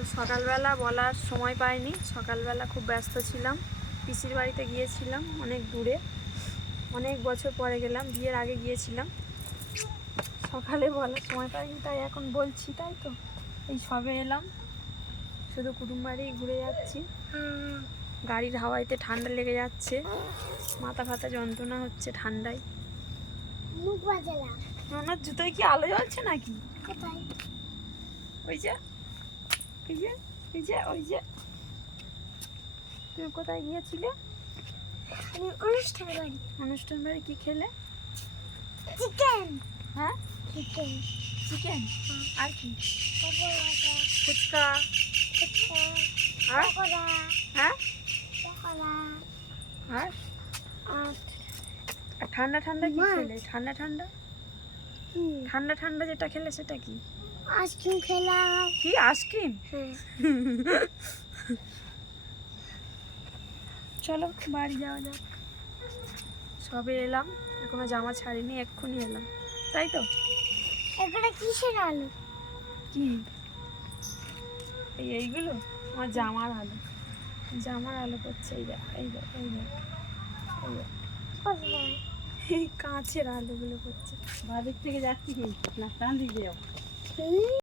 তো সকালবেলা বলার সময় পাইনি। সকালবেলা খুব ব্যস্ত ছিলাম। পিসির বাড়িতে গিয়েছিলাম অনেক দূরে। অনেক বছর পরে গেলাম বিয়ের আগে গিয়েছিলাম। সকালে বলার সময় পাইনি তাই এখন বলছি তাই তো। এই সবে এলাম। শুধু কুটুম বাড়ি ঘুরে যাচ্ছি। গাড়ির হাওয়াইতে ঠান্ডা লেগে যাচ্ছে। মাথা ফাতা যন্ত্রণা হচ্ছে ঠান্ডায়। মুখ জুতোয় কি আলো জ্বলছে নাকি? ওই যে ওই যে ওই যে ওই যে। তুমি কোথায় গিয়েছিলে? আমি অনুষ্ঠান বাড়ি অনুষ্ঠান বাড়ি কি খেলে? চিকেন হ্যাঁ? চিকেন চিকেন আর কি? ফুচকা? ফুচকা আর? হ্যাঁ? আর? ঠান্ডা ঠান্ডা কি খেলে? ঠান্ডা ঠান্ডা? ঠান্ডা ঠান্ডা যেটা খেলে সেটা কি? আইসক্রিম খেলাম। কি আইসক্রিম? হ্যাঁ। চলো বাড়ি যাওয়া যাক। সবে এলাম এখনও জামা ছাড়িনি এক্ষুনি এলাম। তাই তো? এগুলো কিসের আলু? কি? এই এইগুলো? আমার জামার আলো। জামার আলো করছে এই দেখ এই দেখ এই দেখ এই দেখ। এই কাঁচের আলোগুলো করছে। বাড়ির থেকে যাচ্ছি কি? না টান দিয়ে যাব। 嗯